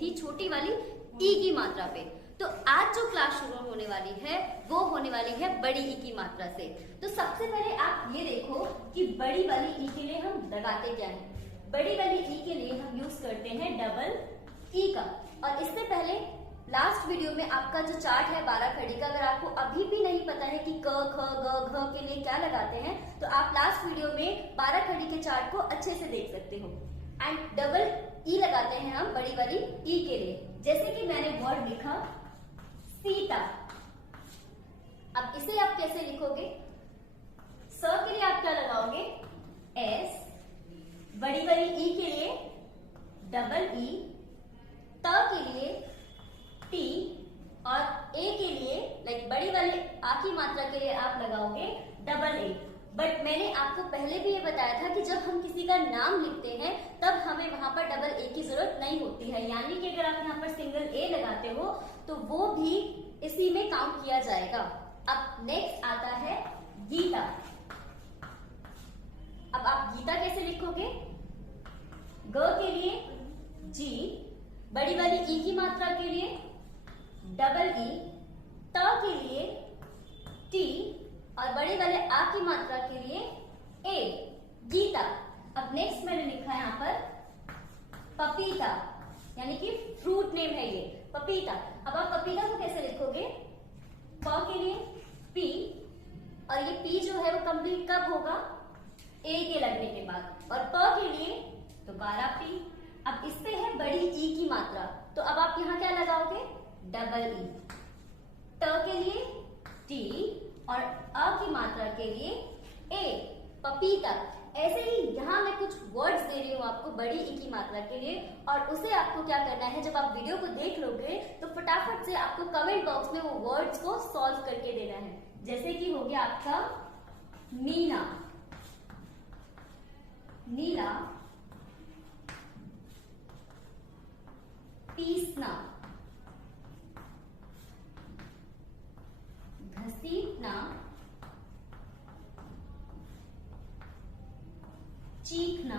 थी छोटी वाली ई की मात्रा पे। तो आज जो क्लास शुरू होने वाली है वो होने वाली है बड़ी ई की मात्रा से। तो सबसे पहले आप ये देखो कि बड़ी वाली ई के लिए हम लगाते क्या है। बड़ी वाली ई के लिए हम यूज करते हैं डबल ई का। और इससे पहले लास्ट वीडियो में आपका जो चार्ट है 12 खड़ी का, अगर आपको अभी भी नहीं पता है कि क ख ग घ के लिए क्या लगाते हैं तो आप लास्ट वीडियो में 12 खड़ी के चार्ट को अच्छे से देख सकते हो। एंड डबल ई लगाते हैं हम बड़ी वाली ई के लिए। जैसे कि मैंने वर्ड लिखा सीता। अब इसे आप कैसे लिखोगे? स के लिए आप क्या लगाओगे? एस। बड़ी वाली ई के लिए डबल ई। त के लिए टी। और ए के लिए लाइक बड़ी वाली आ की मात्रा के लिए आप लगाओगे डबल ए। बट मैंने आपको पहले भी ये बताया था कि जब हम किसी का नाम लिखते हैं तब हमें वहां पर डबल ए की जरूरत नहीं होती है, यानी कि अगर आप यहाँ पर सिंगल ए लगाते हो तो वो भी इसी में काउंट किया जाएगा। अब नेक्स्ट आता है गीता। अब आप गीता कैसे लिखोगे? ग के लिए जी। बड़ी वाली ई की मात्रा के लिए डबल ई। त के लिए टी। और बड़े वाले आ की मात्रा के लिए ए। गीता। अब नेक्स्ट मैंने लिखा है यहाँ पर पपीता, यानी कि फ्रूट नेम है ये पपीता। अब आप पपीता को कैसे लिखोगे? प के लिए पी। और ये पी जो है वो कंप्लीट कब होगा? ए के लगने के बाद। और प के लिए दोबारा पी। अब इस पे है बड़ी ई की मात्रा, तो अब आप यहाँ क्या लगाओगे? Double E. ट के लिए टी और अ की मात्रा के लिए ए। पपीता। ऐसे ही यहाँ मैं कुछ वर्ड्स दे रही हूँ आपको बड़ी ई की मात्रा के लिए, और उसे आपको क्या करना है, जब आप वीडियो को देख लोगे तो फटाफट से आपको कमेंट बॉक्स में वो वर्ड्स को सॉल्व करके देना है। जैसे कि हो गया आपका मीना, नीला, पीसना, घसीटना, चीखना।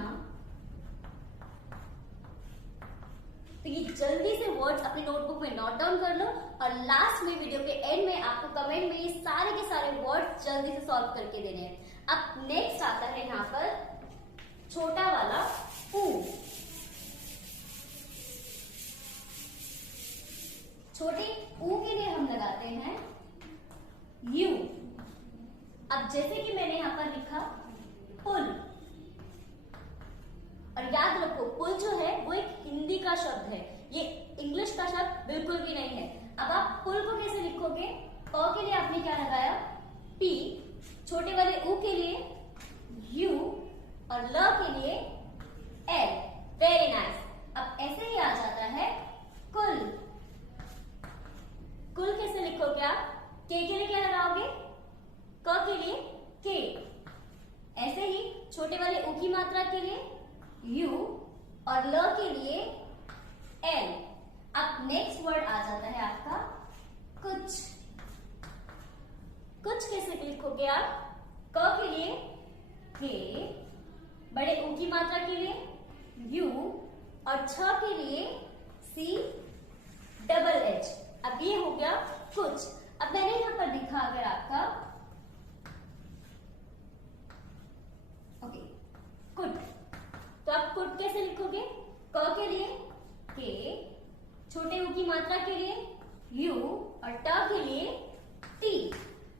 तो ये जल्दी से वर्ड्स अपनी नोटबुक में नोट डाउन कर लो, और लास्ट में वीडियो के एंड में आपको कमेंट में ये सारे के सारे वर्ड्स जल्दी से सॉल्व करके देने हैं। अब नेक्स्ट आता है यहाँ पर छोटा वाला ऊ। छोटे ऊ के लिए हम लगाते हैं यू। अब जैसे कि मैंने यहाँ पर लिखा पुल, और याद रखो पुल जो है वो एक हिंदी का शब्द है, ये इंग्लिश का शब्द बिल्कुल भी नहीं है। अब आप पुल को कैसे लिखोगे? प के लिए आपने क्या लगाया? पी। छोटे वाले ऊ के लिए यू और ल के लिए एल। Very nice. अब ऐसे ही आ जाता है कुल। कुल कैसे लिखोगे आप? के लिए क्या लगाओगे? क के लिए के। ऐसे ही छोटे वाले ऊ की मात्रा के लिए यू और ल के लिए एल। अब नेक्स्ट वर्ड आ जाता है आपका कुछ। कुछ कैसे लिखोगे आप? क के लिए के, बड़े ऊ की मात्रा के लिए यू और छ के लिए सी डबल एच। अब ये हो गया कुछ। अब मैंने यहां पर लिखा अगर आपका ओके कुट, तो आप कुट कैसे लिखोगे? क के लिए के, छोटे ऊ की मात्रा के लिए यू और ट के लिए टी।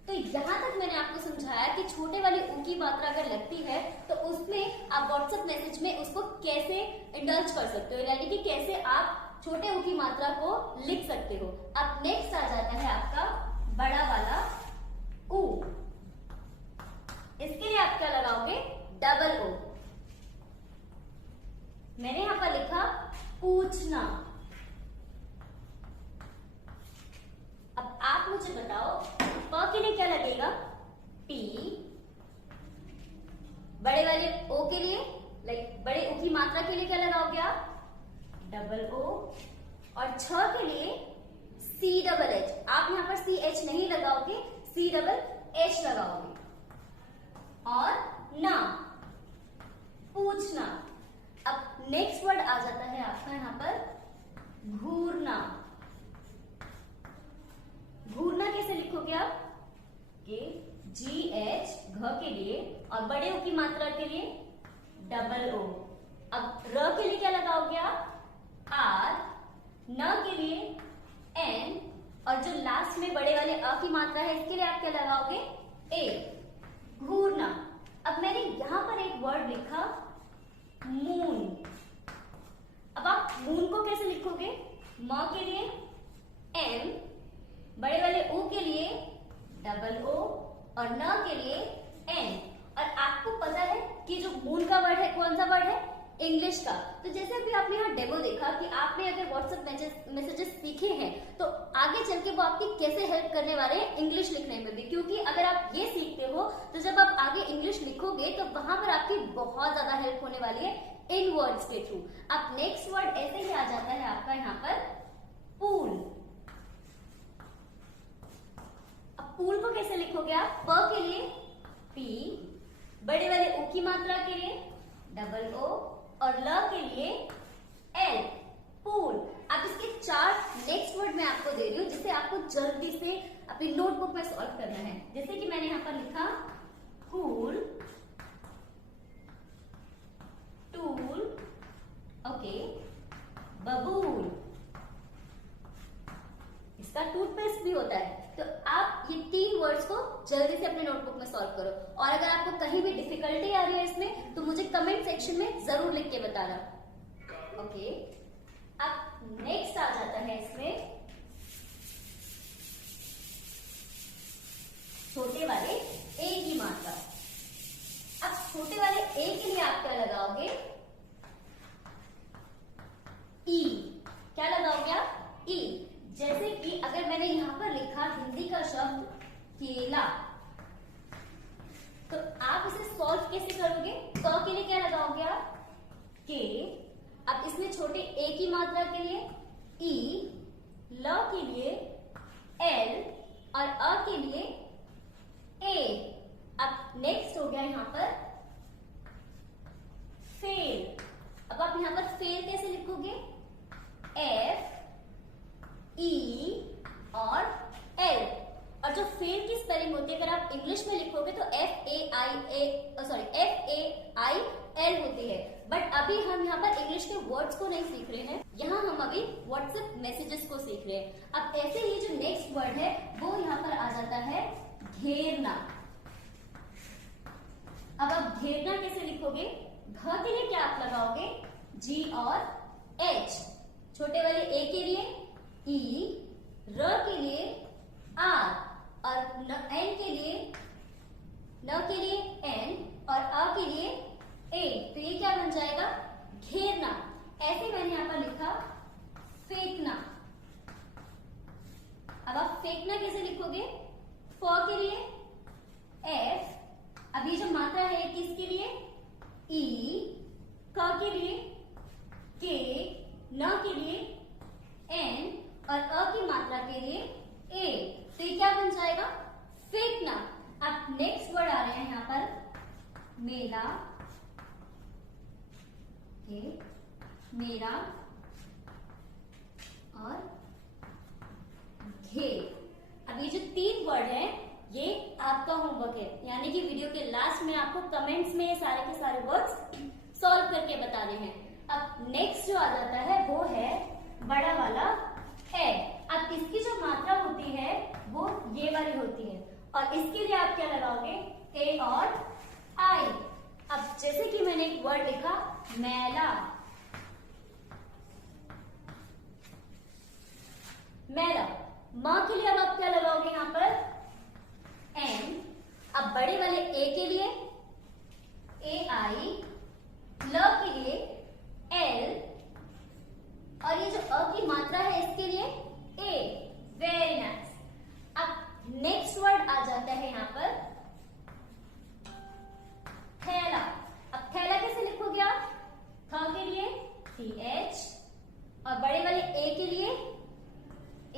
तो यहां तक मैंने आपको समझाया कि छोटे वाले ऊ की मात्रा अगर लगती है तो उसमें आप व्हाट्सएप मैसेज में उसको कैसे इंडल्ज कर सकते हो, यानी कि कैसे आप छोटे ऊ की मात्रा को लिख सकते हो। अब नेक्स्ट आ जाता है आपका बड़ा वाला ऊ। इसके लिए आप क्या लगाओगे? Double O. मैंने यहां पर लिखा पूछना। अब आप मुझे बताओ प के लिए क्या लगेगा? पी। बड़े वाले ओ के लिए लाइक बड़े ओ की मात्रा के लिए क्या लगाओगे आप? Double O. और छ के लिए सी डबल एच। आप यहां पर सी एच नहीं लगाओगे, सी डबल एच लगाओगे। और ना, पूछना। अब नेक्स्ट वर्ड आ जाता है आपका यहां पर घूरना। घूरना कैसे लिखोगे आप? के GH घ के लिए और बड़े ओ की मात्रा के लिए डबल ओ। अब र के लिए क्या लगाओगे आप? R, न के लिए N, और जो लास्ट में बड़े वाले अ की मात्रा है इसके लिए आप क्या लगाओगे? ए। घूरना। अब मैंने यहां पर एक वर्ड लिखा मून। अब आप मून को कैसे लिखोगे? म के लिए M, बड़े वाले ओ के लिए डबल ओ और न के लिए N। और आपको पता है कि जो मून का वर्ड है कौन सा वर्ड है? इंग्लिश का। तो जैसे अभी आपने यहाँ डेमो देखा कि आपने अगर व्हाट्सएप मैसेजेस सीखे हैं तो आगे चल के वो आपकी कैसे हेल्प करने वाले हैं इंग्लिश लिखने में भी, क्योंकि अगर आप ये सीखते हो तो जब आप आगे इंग्लिश लिखोगे तो वहां पर आपकी बहुत ज्यादा हेल्प होने वाली है इन वर्ड्स के थ्रू। अब नेक्स्ट वर्ड ऐसे ही आ जाता है आपका यहाँ पर पूल। अब पूल को कैसे लिखोगे आप? प के लिए P, बड़े वाले ओ की मात्रा के लिए डबल ओ और ल के लिए L, पूल। अब इसके 4 नेक्स्ट वर्ड मैं आपको दे रही हूँ जिसे आपको जल्दी से अपनी नोटबुक में सॉल्व करना है। जैसे कि मैंने यहाँ पर लिखा कूल, टूल, ओके, बबूल। इसका टूथपेस्ट भी होता है। तो आप ये 3 वर्ड्स को जल्दी से अपने नोटबुक में सॉल्व करो। और अगर आपको कहीं भी डिफिकल्टी आ रही है इसमें तो मुझे कमेंट सेक्शन में जरूर लिख के बताना। ओके, अब नेक्स्ट आ जाता है इसमें छोटे वाले ए की मात्रा। अब छोटे वाले ए के लिए आप क्या लगाओगे? ई। क्या लगाओगे आप? ई। जैसे कि अगर मैंने यहां पर लिखा हिंदी का शब्द केला, तो आप इसे सॉल्व कैसे करोगे? क के लिए क्या लगाओगे आप? के। अब इसमें छोटे ए की मात्रा के लिए ई, ल के लिए एल और अ के लिए ए। अब नेक्स्ट हो गया यहां पर फेल। अब आप यहां पर फेल कैसे लिखोगे? एफ, ई और एल। और जो फेल की स्पेलिंग होती है अगर आप इंग्लिश में लिखोगे तो FAIL होती है। बट अभी हम यहाँ पर इंग्लिश के वर्ड्स को नहीं सीख रहे हैं, यहाँ हम अभी व्हाट्सएप मैसेजेस को सीख रहे हैं। अब ऐसे ही जो नेक्स्ट वर्ड है वो यहाँ पर आ जाता है घेरना। अब आप घेरना कैसे लिखोगे? घ के लिए क्या आप लगाओगे? G और H, छोटे वाले ए के लिए ई, र के लिए आर और एन के लिए न के लिए एन और अ के लिए ए। तो ये क्या बन जाएगा? घेरना। ऐसे मैंने यहां पर लिखा फेंकना। अब आप फेंकना कैसे लिखोगे? फ के लिए एफ, अब ये जो मात्रा है किसके लिए? ई, क के लिए के, न के लिए एन और अ की मात्रा के लिए ए। तो ये क्या बन जाएगा? फेंकना। अब नेक्स्ट वर्ड आ रहे हैं यहाँ पर मेला, मेरा और घेर। अब ये जो 3 वर्ड है ये आपका होमवर्क है, यानी कि वीडियो के लास्ट में आपको कमेंट्स में ये सारे के सारे वर्ड्स सॉल्व करके बताने हैं। अब नेक्स्ट जो आ जाता है वो है बड़ा वाला ए। अब इसकी जो मात्रा होती है वो ये वाली होती है और इसके लिए आप क्या लगाओगे? ए और आई। अब जैसे कि मैंने एक वर्ड लिखा मैला, मैला। मां के लिए अब आप क्या लगाओगे यहाँ पर? एम। अब बड़े वाले ए के लिए ए आई, ल के लिए एल और ये जो अ की मात्रा है इसके लिए ए। Very nice. अब नेक्स्ट वर्ड आ जाता है यहाँ पर थैला। अब थैला कैसे लिखोगे आप? थ के लिए TH और बड़े वाले ए के लिए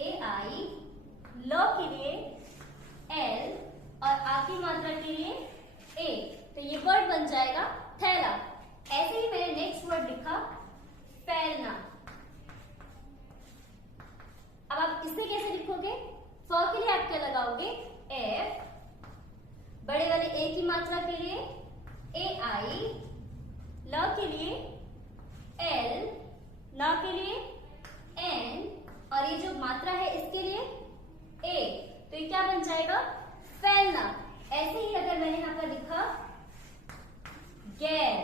AI, ल के लिए L और आ की मात्रा के लिए A। तो ये वर्ड बन जाएगा थैला। ऐसे ही मैंने नेक्स्ट वर्ड लिखा फैलना। लिखोगे? फ के लिए आप क्या लगाओगे? एफ। बड़े वाले ए की मात्रा के लिए ए आई। ल के लिए एल। न के लिए एन। और ये जो मात्रा है इसके लिए ए। तो ये क्या बन जाएगा? फैलना। ऐसे ही अगर मैंने यहाँ पर लिखा गैर,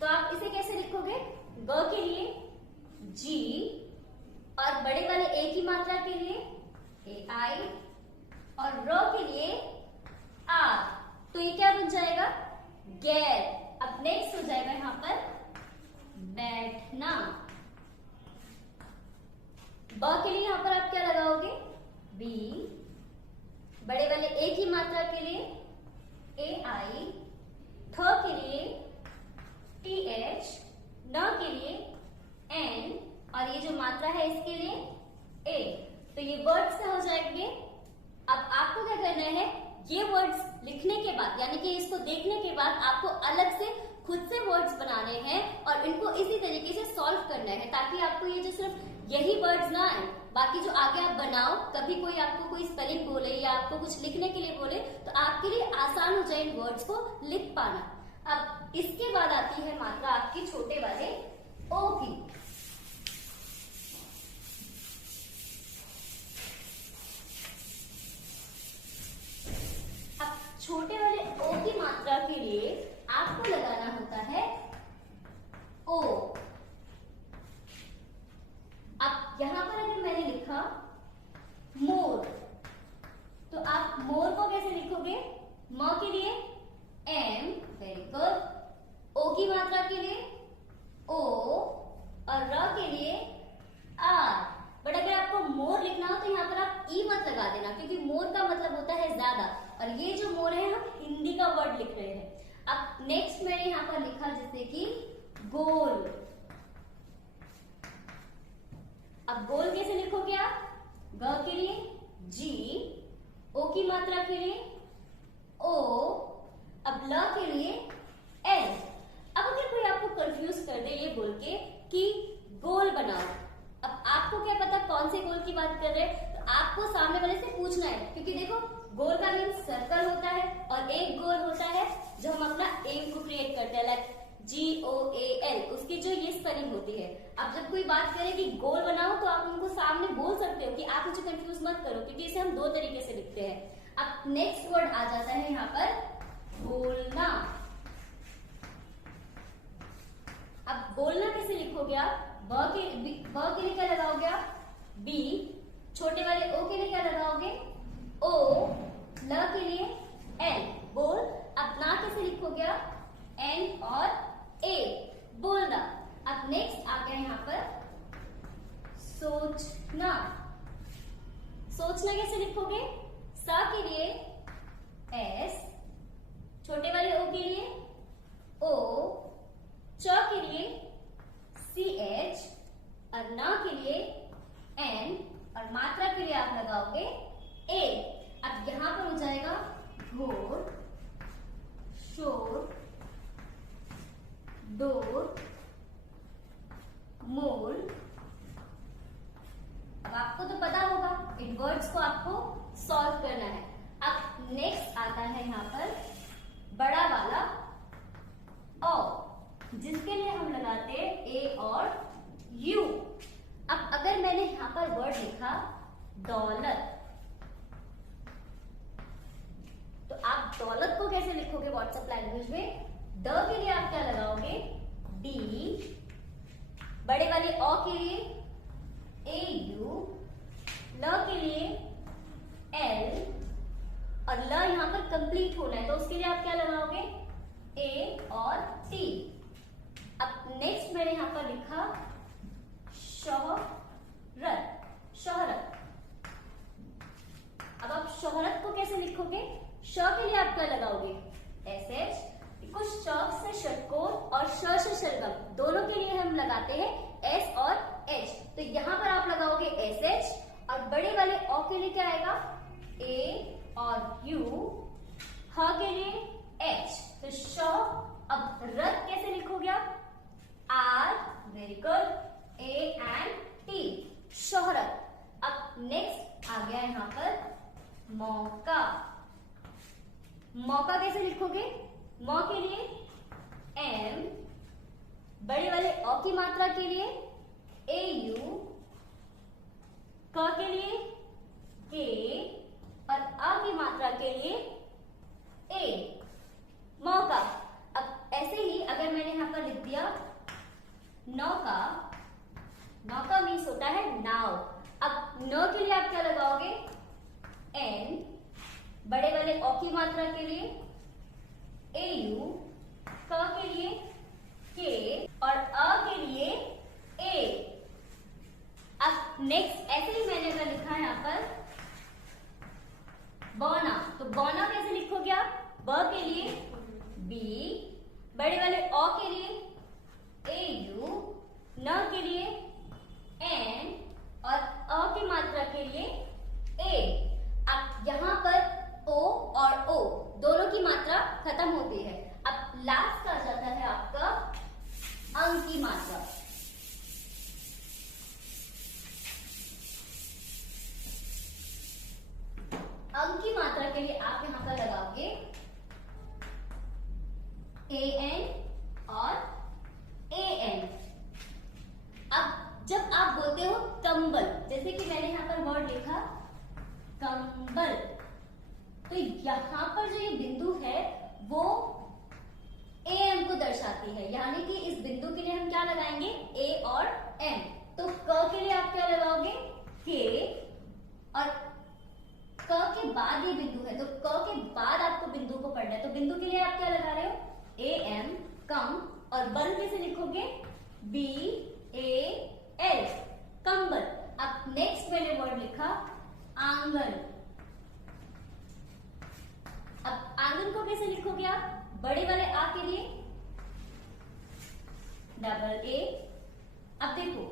तो आप इसे कैसे लिखोगे? ग के लिए जी और बड़े वाले ए की मात्रा के लिए ए आई और र के लिए आर। तो ये क्या बन जाएगा? गैर। अब नेक्स्ट हो जाएगा यहाँ पर बैठना। ब के लिए यहाँ पर आप क्या लगाओगे? बी। बड़े वाले ए की मात्रा के लिए ए आई। थ के लिए टी एच। न के लिए एन और ये जो मात्रा है इसके लिए ए। तो ये वर्ड्स क्या हो जाएंगे? अब आपको क्या करना है? ये वर्ड्स लिखने के बाद यानी कि इसको देखने के बाद आपको अलग से खुद से वर्ड्स बनाने हैं और इनको इसी तरीके से सॉल्व करना है, ताकि आपको ये जो सिर्फ यही वर्ड्स ना आए, बाकी जो आगे आप बनाओ, कभी कोई आपको कोई स्पेलिंग बोले या आपको कुछ लिखने के लिए बोले तो आपके लिए आसान हो जाए इन वर्ड्स को लिख पाना। अब इसके बाद आती है मात्रा आपकी छोटे वाले ओ की। अब छोटे वाले ओ की मात्रा के लिए आपको लगाना होता है ओ। अब यहां पर अगर मैंने लिखा मोर, तो आप मोर को कैसे लिखोगे? म के लिए एम। Very good. ओ की मात्रा के लिए ओ और र के लिए आर। बट अगर आपको मोर लिखना हो तो यहाँ पर आप ई मत लगा देना, क्योंकि मोर का मतलब होता है ज्यादा और ये जो मोर है हम हिंदी का वर्ड लिख रहे हैं। अब नेक्स्ट मैंने यहाँ पर लिखा जैसे कि गोल। अब गोल कैसे लिखोगे आप? ग के लिए जी। ओ की मात्रा के लिए ओ। अब ल के लिए एल। अब अगर कोई आपको कंफ्यूज कर दे ये बोल के कि गोल बनाओ, अब आपको क्या पता कौन से गोल की बात कर रहे हैं, तो आपको सामने वाले से पूछना है, क्योंकि देखो गोल का मीन सर्कल होता है और एक गोल होता है जो हम अपना एम को क्रिएट करते हैं, लाइक GOAL, उसकी जो ये स्पेलिंग होती है। अब जब कोई बात करे कि गोल बनाओ तो आप उनको सामने बोल सकते हो कि आप मुझे कंफ्यूज मत करो, क्योंकि इसे हम दो तरीके से लिखते हैं। अब नेक्स्ट वर्ड आ जाता है यहाँ पर बोलना। अब बोलना कैसे लिखोगे आप? ब के लिए क्या लगाओगे आप? बी। छोटे वाले ओ के लिए क्या लगाओगे? ओ। ल के लिए एल। बोल। अब ना कैसे लिखोगे आप? एन और ए। बोलना। अब नेक्स्ट आ गया यहाँ पर सोचना। सोचना कैसे लिखोगे? सा के लिए एस। छोटे वाले ओ के लिए ओ। च के लिए CH और ना के लिए एन और मात्रा के लिए आप लगाओगे ए। अब यहां पर हो जाएगा घोर, शोर, डोर, मोल। अब आपको तो पता होगा इन वर्ड्स को आपको सॉल्व करना है। अब नेक्स्ट आता है यहाँ पर बड़ा वाला ओ, जिसके लिए हम लगाते हैं ए और यू। अब अगर मैंने यहाँ पर वर्ड लिखा दौलत, तो आप दौलत को कैसे लिखोगे व्हाट्सएप लैंग्वेज में? द के लिए आप क्या लगाओगे? डी। बड़े वाले ओ के लिए AU। ल के लिए L और ल यहां पर कंप्लीट होना है तो उसके लिए आप क्या लगाओगे? A और T। अब नेक्स्ट मैंने यहां पर लिखा शोहरत। शोहरत। अब आप शोहरत को कैसे लिखोगे? श के लिए आप क्या लगाओगे? SH। कुछ चौक से षटकोण और श से शलगम दोनों के लिए हम लगाते हैं S और H, तो यहां पर आप लगाओगे SH और बड़े वाले O के लिए क्या आएगा? A और U। ह के लिए H। तो श। अब रथ कैसे लिखोगे आप? R। Very good. A and T। शोहरत। अब नेक्स्ट आ गया यहाँ पर मौका। मौका कैसे लिखोगे? मौ के लिए एम, बड़े वाले औ की मात्रा के लिए ए यू, क के लिए के और अ की मात्रा के लिए ए, मौका। अब ऐसे ही अगर मैंने यहां पर लिख दिया नौका, नौका मीन्स होता है नाव। अब नौ के लिए आप क्या लगाओगे? एन, बड़े वाले औ की मात्रा के लिए ए यू, क के लिए के और अ के लिए ए। अब नेक्स्ट ऐसे ही मैंने अगर लिखा है यहाँ पर बौना, तो बौना कैसे लिखोगे आप? ब के लिए बी, बड़े वाले औ के लिए ए यू, न के लिए एन और अ की मात्रा के लिए ए। अब यहाँ पर ओ और ओ दोनों की मात्रा खत्म होती है। अब लास्ट आ जाता है आपका अंक की मात्रा। अंक की मात्रा के लिए आप यहां पर लगाओगे ए एन और ए एन। अब जब आप बोलते हो कंबल, जैसे कि मैंने यहां पर वर्ड लिखा कंबल, तो यहां पर जो ये बिंदु है वो ए एम को दर्शाती है, यानी कि इस बिंदु के लिए हम क्या लगाएंगे? ए और एम। तो क के लिए आप क्या लगाओगे? के, और क के बाद ये बिंदु है तो क के बाद आपको बिंदु को पढ़ना है, तो बिंदु के लिए आप क्या लगा रहे हो? ए एम, कम। और बल कैसे लिखोगे? बी ए एल, कंबल। अब नेक्स्ट मैंने वर्ड लिखा आंगन। अब आंगन को कैसे लिखोगे आप? बड़े वाले आ के लिए डबल ए। अब देखो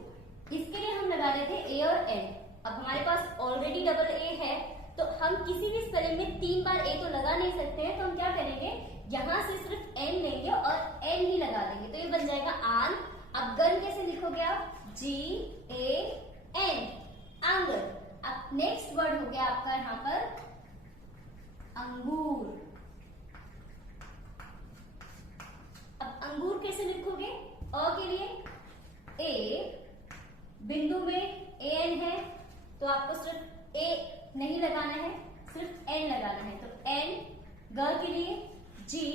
इसके लिए हम लगा रहे थे ए और एन, अब हमारे पास ऑलरेडी डबल ए है तो हम किसी भी स्पेलिंग में 3 बार ए तो लगा नहीं सकते हैं, तो हम क्या करेंगे? यहां से सिर्फ एन लेंगे और एन ही लगा देंगे, तो ये बन जाएगा आन। अब गन कैसे लिखोगे आप? जी ए एन, आंगन। अब नेक्स्ट वर्ड हो गया आपका यहां पर अंगूर। अब अंगूर कैसे लिखोगे? अ के लिए ए, बिंदु में ए एन है तो आपको सिर्फ ए नहीं लगाना है, सिर्फ एन लगाना है, तो एन। ग के लिए जी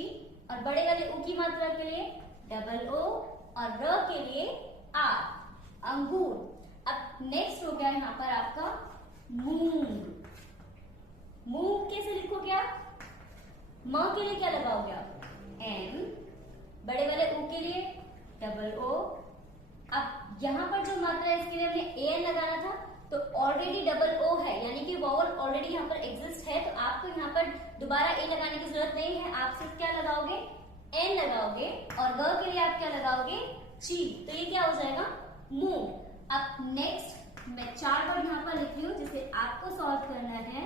और बड़े वाले उ की मात्रा के लिए डबल ओ और र के लिए आर, अंगूर। अब नेक्स्ट हो गया यहाँ पर आपका मूंग। मूंग कैसे लिखोगे आप? म के लिए क्या लगाओगे आप? एम, बड़े वाले उ के लिए डबल ओ। अब यहाँ पर जो मात्रा है इसके लिए हमने ए एन लगाना था, तो ऑलरेडी डबल ओ है यानी कि वॉवल ऑलरेडी यहाँ पर एग्जिस्ट है, तो आपको यहाँ पर दोबारा ए लगाने की जरूरत नहीं है, आप सिर्फ क्या लगाओगे? एन लगाओगे और ग के लिए आप क्या लगाओगे? ची, तो ये क्या हो जाएगा? मूंग। अब नेक्स्ट मैं 4 वर्ड यहाँ पर लिख रही हूँ जिसे आपको सॉल्व करना है।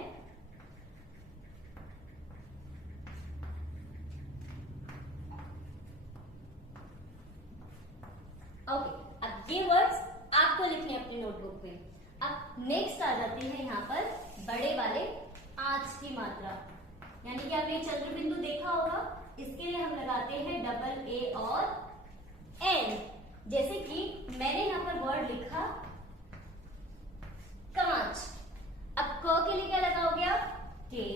ओके, अब ये वर्ड्स आपको लिखने अपनी नोटबुक में। अब नेक्स्ट आ जाती है यहाँ पर बड़े वाले आंच की मात्रा, यानी कि आपने चंद्र बिंदु देखा होगा, इसके लिए हम लगाते हैं डबल ए और एन। जैसे कि मैंने यहाँ पर वर्ड लिखा कांच। अब क के लिए क्या लगाओगे आप? के।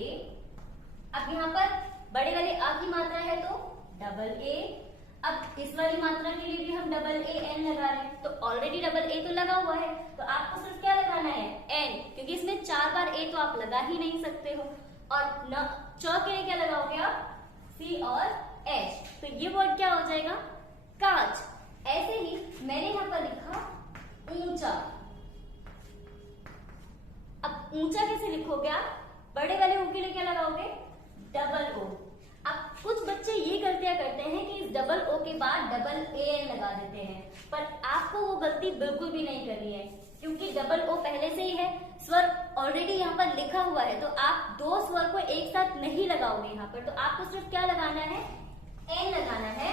अब यहाँ पर बड़े वाले आ की मात्रा है तो डबल ए। अब इस वाली मात्रा के लिए भी हम डबल ए एन लगा रहे हैं, तो ऑलरेडी डबल ए तो लगा हुआ है, तो आपको सिर्फ क्या लगाना है? एन, क्योंकि इसमें 4 बार ए तो आप लगा ही नहीं सकते हो। और न च के लिए क्या लगाओगे आप? सी और एच, तो ये वर्ड क्या हो जाएगा? कांच। ऐसे ही मैंने यहाँ पर लिखा ऊंचा। अब ऊंचा कैसे लिखोगे आप? बड़े वाले ऊ के लिए क्या लगाओगे? Double O. अब कुछ बच्चे ये गलतियां करते हैं कि इस डबल ओ के बाद डबल ए एन लगा देते हैं, पर आपको वो गलती बिल्कुल भी नहीं करनी है, क्योंकि डबल ओ पहले से ही है, स्वर ऑलरेडी यहाँ पर लिखा हुआ है, तो आप 2 स्वर को एक साथ नहीं लगाओगे यहाँ पर, तो आपको सिर्फ क्या लगाना है? एन लगाना है।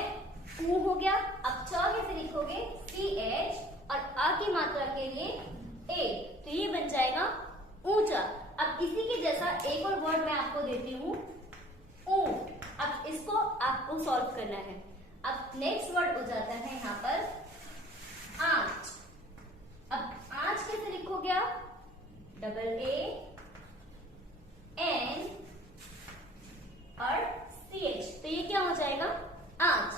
ऊ हो गया। अब च कैसे लिखोगे? सी एच और आ की मात्रा के लिए ए, तो ये बन जाएगा ऊंचा। अब इसी के जैसा एक और वर्ड मैं आपको देती हूँ, ऊंट। अब इसको आपको सॉल्व करना है। अब नेक्स्ट वर्ड हो जाता है यहाँ पर आंच। अब आंच कैसे लिखोगे आप? डबल ए एन और सी एच, तो ये क्या हो जाएगा? आंच।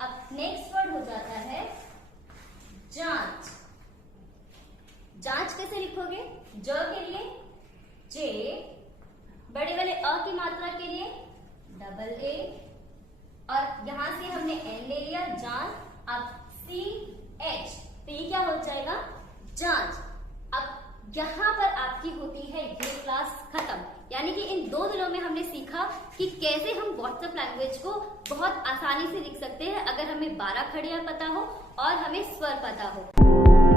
अब नेक्स्ट वर्ड हो जाता है जांच। जांच कैसे लिखोगे? ज के लिए जे, बड़े वाले अ की मात्रा के लिए डबल ए, और यहां से हमने एन ले लिया, जांच। अब सी एच, तो ये क्या हो जाएगा? जांच। अब यहाँ पर आपकी होती है ये क्लास खत्म। यानी कि इन 2 दिनों में हमने सीखा कि कैसे हम व्हाट्सएप लैंग्वेज को बहुत आसानी से लिख सकते हैं, अगर हमें 12 खड़ियां पता हो और हमें स्वर पता हो।